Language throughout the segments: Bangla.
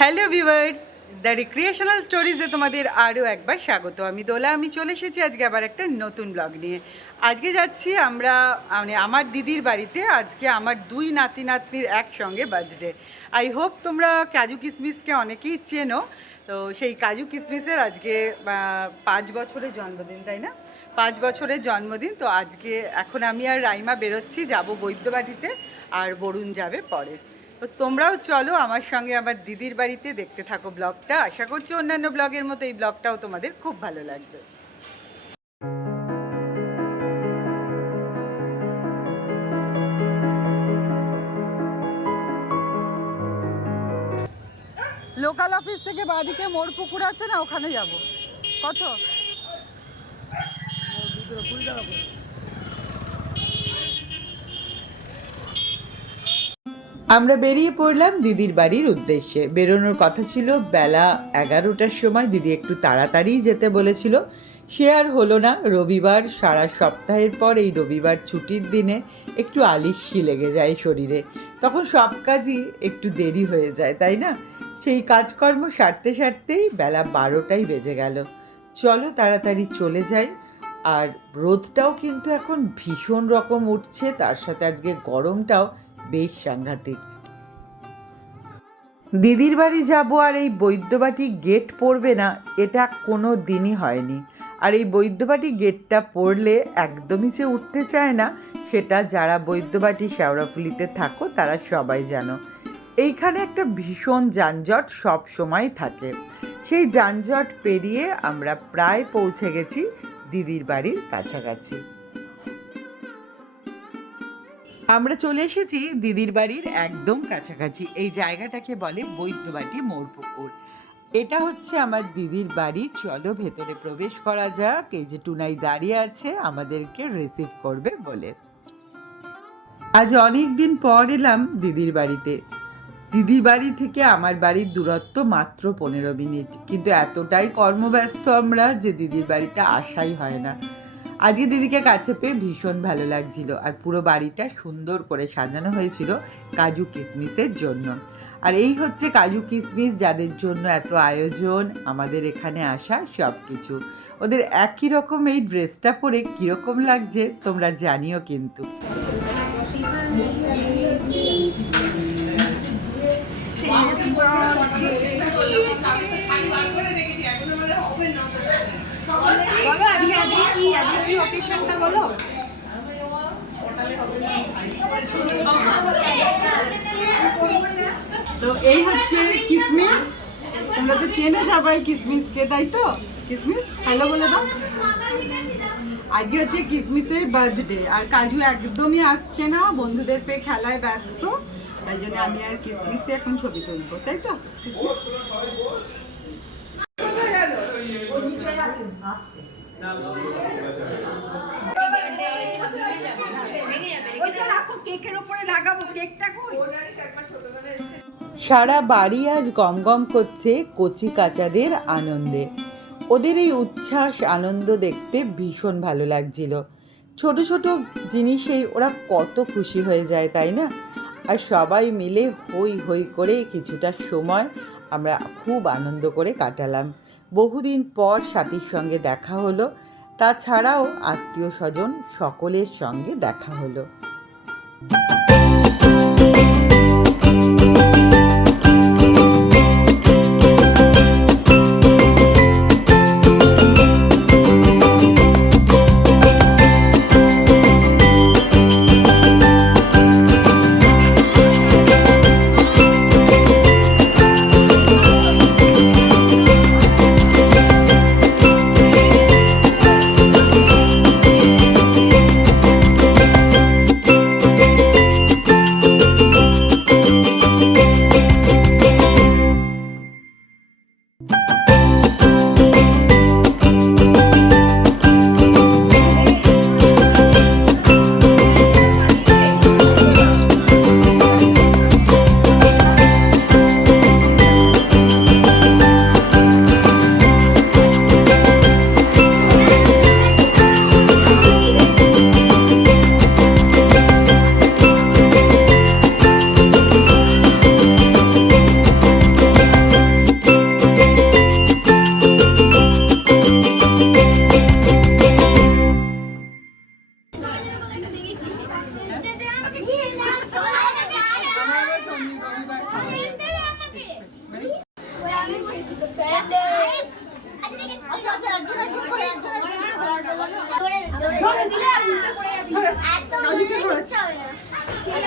হ্যালো ভিউয়ার্স দ্য রিক্রিয়েশনাল স্টোরিজে তোমাদের আরও একবার স্বাগত। আমি দোলা, আমি চলে এসেছি আজকে আবার একটা নতুন ব্লগ নিয়ে। আজকে যাচ্ছি আমরা মানে আমার দিদির বাড়িতে, আজকে আমার দুই নাতি নাতনির একসঙ্গে বার্থডে আই হোপ তোমরা কাজু কিশমিশকে অনেকেই চেনো। তো সেই কাজু কিশমিশের আজকে পাঁচ বছরের জন্মদিন, তাই না? পাঁচ বছরের জন্মদিন, তো আজকে এখন আমি আর রাইমা বেরোচ্ছি, যাব বৈদ্যবাটিতে, আর বরুণ যাবে পরে। তো তোমরাও চলো আমার সঙ্গে আমার দিদির বাড়িতে দেখতে থাকো ব্লগটা। আশা করছি অন্যান্য ব্লগের মতো এই ব্লগটাও তোমাদের খুব ভালো লাগবে। লোকাল অফিস থেকে বাদিকে মোড় পুকুর আছে না, ওখানে যাব। কত? আমরা বেরিয়ে পড়লাম দিদির বাড়ির উদ্দেশ্যে। বেরোনোর কথা ছিল বেলা এগারোটার সময়। দিদি একটু তাড়াতাড়ি যেতে বলেছিল। সে আর হলো না। রবিবার, সারা সপ্তাহের পর এই রবিবার ছুটির দিনে একটু আলিস্যি লেগে যায় শরীরে। তখন সব কাজই একটু দেরি হয়ে যায়, তাই না? সেই কাজকর্ম সারতে সারতেই বেলা বারোটাই বেজে গেল। চলো তাড়াতাড়ি চলে যাই। আর রোদটাও কিন্তু এখন ভীষণ রকম উঠছে। তার সাথে আজকে গরমটাও বেশ সাংঘাতিক। দিদির বাড়ি যাব আর এই বৈদ্যবাটি গেট পড়বে না, এটা কোনো দিনই হয়নি। আর এই বৈদ্যবাটি গেটটা পড়লে একদমই যে উঠতে চায় না, সেটা যারা বৈদ্যবাটি শেওড়াফুলিতে থাকো, তারা সবাই জানো। এইখানে একটা ভীষণ যানজট সব সময় থাকে। সেই যানজট পেরিয়ে আমরা প্রায় পৌঁছে গেছি দিদির বাড়ির কাছাকাছি। আমরা চলে এসেছি দিদির বাড়ির একদম কাছাকাছি। এই জায়গাটাকে বলে বৈদ্যবাটি মোড়পুকুর এটা হচ্ছে আমার দিদির বাড়ি। চলো ভেতরে প্রবেশ করা যাক। এই যে টুনাই দাঁড়িয়ে আছে, আমাদেরকে রিসিভ করবে বলে। আজ অনেক দিন পর এলাম দিদির বাড়িতে। দিদির বাড়ি থেকে আমার বাড়ির দূরত্ব মাত্র পনেরো মিনিট। কিন্তু এতটাই কর্মব্যস্ত আমরা যে দিদির বাড়িতে আসাই হয় না। আজকে দিদিকে কাছে পেয়ে ভীষণ ভালো লাগছিল আর পুরো বাড়িটা সুন্দর করে সাজানো হয়েছিল কাজু কিশমিশের জন্য। আর এই হচ্ছে কাজু কিশমিশ যাদের জন্য এত আয়োজন, আমাদের এখানে আসা সব কিছু ওদের একই রকম এই ড্রেসটা পরে কীরকম লাগছে তোমরা জানিও কিন্তু। আজকে আজকে কি? আজকে কি অকেশনটা বলো? তো এই হচ্ছে কিসমিস। তোমরা তো চেনো সবাই কিসমিসকে তাই তো? কিসমিস? হ্যালো বলে দাও। আজকে হচ্ছে কিসমিসের বার্থডে আর কাজু একদমই আসছে না বন্ধুদের পেয়ে খেলায় ব্যস্ত। তাই জন্য আমি আর কিসমিসে এখন ছবি তুলবো তাই তো? কিসমিস? সারা বাড়ি আজ গম গম করছে কচি কাচাদের আনন্দে। ওদের এই উচ্ছ্বাস, আনন্দ দেখতে ভীষণ ভালো লাগছিল। ছোট ছোট জিনিসেই ওরা কত খুশি হয়ে যায়, তাই না? আর সবাই মিলে হই হই করে কিছুটা সময় আমরা খুব আনন্দ করে কাটালাম। বহুদিন পর সাথীর সঙ্গে দেখা হলো। তাছাড়াও আত্মীয় স্বজন সকলের সঙ্গে দেখা হলো।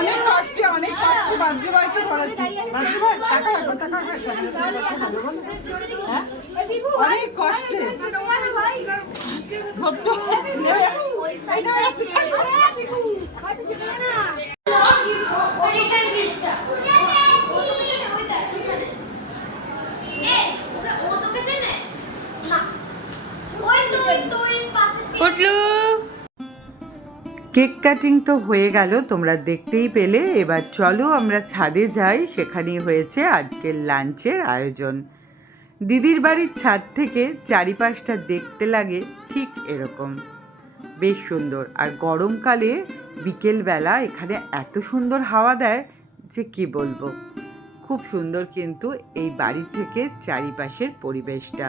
অনেক কষ্টে অনেক কষ্টে ধরেছি বাদ্রি ভাই টাকা রাখো টাকা। হ্যাঁ? অনেক কষ্টে। ভক্ত নেমে যাচ্ছে। এই নেমে যাচ্ছে, ছাড়ো। কুটলু কেক কাটিং তো হয়ে গেল, তোমরা দেখতেই পেলে। এবার চলো আমরা ছাদে যাই, সেখানেই হয়েছে আজকের লাঞ্চের আয়োজন। দিদির বাড়ির ছাদ থেকে চারিপাশটা দেখতে লাগে ঠিক এরকম। বেশ সুন্দর, আর গরমকালে বিকেলবেলা এখানে এত সুন্দর হাওয়া দেয় যে কি বলব। খুব সুন্দর কিন্তু এই বাড়ি থেকে চারিপাশের পরিবেশটা।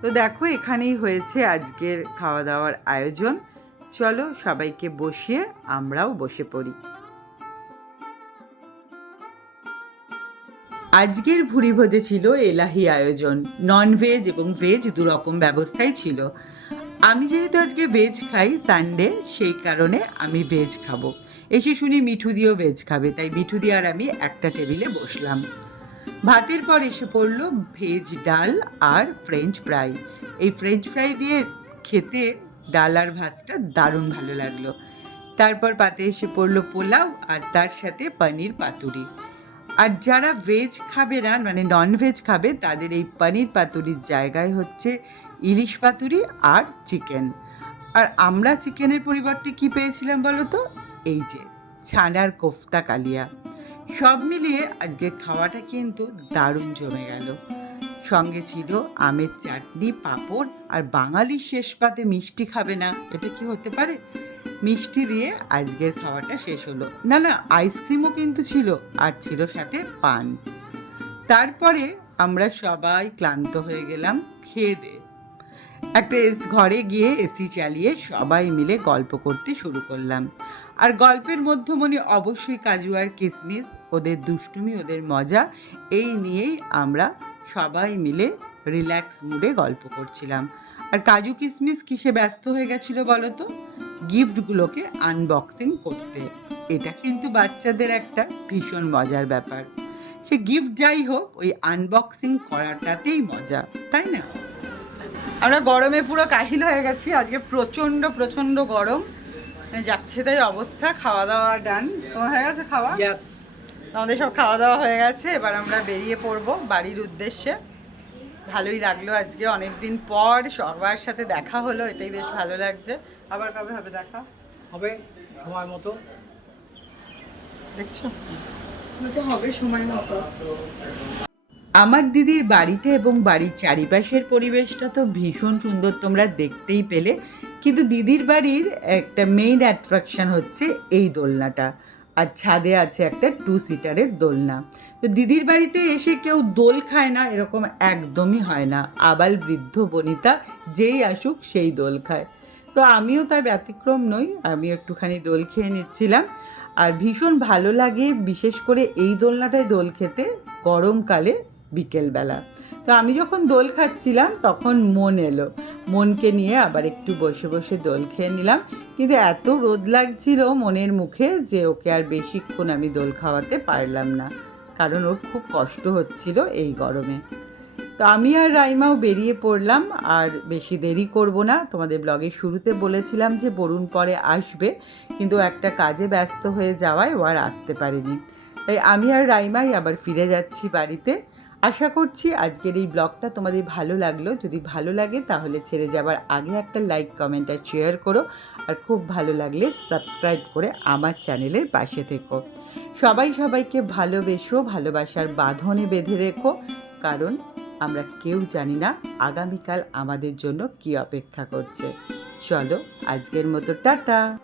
তো দেখো এখানেই হয়েছে আজকের খাওয়া দাওয়ার আয়োজন। চলো সবাইকে বসিয়ে আমরাও বসে পড়ি। আজকের ভুরি ভোজে ছিল এলাহি আয়োজন। নন ভেজ এবং ভেজ দুরকম ব্যবস্থাই ছিল। আমি যেহেতু আজকে ভেজ খাই সানডে সেই কারণে আমি ভেজ খাব। এসে শুনি মিঠু দিয়েও ভেজ খাবে, তাই মিঠু দিয়ে আর আমি একটা টেবিলে বসলাম। ভাতের পর এসে পড়ল ভেজ ডাল আর ফ্রেঞ্চ ফ্রাই এই ফ্রেঞ্চ ফ্রাই দিয়ে খেতে ডাল আর ভাতটা দারুণ ভালো লাগল। তারপর পাতে এসে পড়ল পোলাও আর তার সাথে পনির পাতুরি। আর যারা ভেজ খাবে না মানে নন ভেজ খাবে, তাদের এই পনির পাতুরির জায়গায় হচ্ছে ইলিশ পাতুরি আর চিকেন আর আমরা চিকেনের পরিবর্তে কি পেয়েছিলাম বলো তো? এই যে, ছানার কোফতা কালিয়া। সব মিলিয়ে আজকে খাওয়াটা কিন্তু দারুণ জমে গেল। সঙ্গে ছিল আমের চাটনি, পাঁপড় আর বাঙালির শেষ পাতে মিষ্টি খাবে না। এটা কি হতে পারে? মিষ্টি দিয়ে আজকের খাওয়াটা শেষ হলো। না না আইসক্রিমও কিন্তু ছিল আর ছিল সাথে পান। তারপরে আমরা সবাই ক্লান্ত হয়ে গেলাম খেয়ে দে। একটা এস ঘরে গিয়ে এসি চালিয়ে সবাই মিলে গল্প করতে শুরু করলাম। আর গল্পের মধ্যমণি অবশ্যই কাজু আর কিসমিস, ওদের দুষ্টুমি, ওদের মজা, এই নিয়েই আমরা সবাই মিলে রিল্যাক্স মুডে গল্প করছিলাম। আর কাজু কিসমিস কিসে ব্যস্ত হয়ে গেছিল বলো তো গিফটগুলোকে আনবক্সিং করতে। এটা কিন্তু বাচ্চাদের একটা ভীষণ মজার ব্যাপার। সে গিফট যাই হোক, ওই আনবক্সিং করাটাতেই মজা, তাই না? আমরা গরমে পুরো কাহিল হয়ে গেছি। আজকে প্রচণ্ড প্রচণ্ড গরম। যাচ্ছে তাই অবস্থা, খাওয়া দাওয়া ডান তোমার হয়ে গেছে খাওয়া? আমাদের সব খাওয়া দাওয়া হয়ে গেছে এবার আমরা বেরিয়ে পড়ব বাড়ির উদ্দেশ্যে। ভালোই লাগল আজকে অনেক দিন পর সবার সাথে দেখা হলো এটাই বেশ ভালো লাগছে। আবার কবে হবে দেখা? হবে সময় মতো। দেখছ? হবে সময় মতো। আমার দিদির বাড়িতে এবং বাড়ির চারিপাশের পরিবেশটা তো ভীষণ সুন্দর তোমরা দেখতেই পেলে। কিন্তু দিদির বাড়ির একটা মেইন অ্যাট্রাকশন হচ্ছে এই দোলনাটা। আর ছাদে আছে একটা টু সিটারের দোলনা। তো দিদির বাড়িতে এসে কেউ দোল খায় না, এরকম একদমই হয় না। আবাল বৃদ্ধ বনিতা যেই আসুক সেই দোল খায়। তো আমিও তার ব্যতিক্রম নই আমি একটুখানি দোল খেয়ে নিচ্ছিলাম। আর ভীষণ ভালো লাগে বিশেষ করে এই দোলনাটায় দোল খেতে গরমকালে বিকেলবেলা। তো আমি যখন দোল খাচ্ছিলাম তখন মন এলো। মনকে নিয়ে আবার একটু বসে বসে দোল খেয়ে নিলাম। কিন্তু এত রোদ লাগছিল মনের মুখে যে ওকে আর বেশিক্ষণ আমি দোল খাওয়াতে পারলাম না, কারণ ওর খুব কষ্ট হচ্ছিল এই গরমে। তো আমি আর রাইমাও বেরিয়ে পড়লাম, আর বেশি দেরি করব না। তোমাদের ব্লগের শুরুতে বলেছিলাম যে বরুণ পরে আসবে, কিন্তু একটা কাজে ব্যস্ত হয়ে যাওয়ায় ও আর আসতে পারেনি। তাই আমি আর রাইমাই আবার ফিরে যাচ্ছি বাড়িতে। আশা করছি আজকের এই ব্লগটা তোমাদের ভালো লাগল। যদি ভালো লাগে তাহলে ছেড়ে যাবার আগে একটা লাইক কমেন্ট আর শেয়ার করো। আর খুব ভালো লাগলে সাবস্ক্রাইব করে আমার চ্যানেলের পাশে থেকো। সবাই সবাইকে ভালোবেসো, ভালোবাসার বাঁধনে বেঁধে রেখো। কারণ আমরা কেউ জানি না আগামীকাল আমাদের জন্য কি অপেক্ষা করছে। চলো আজকের মতো টাটা!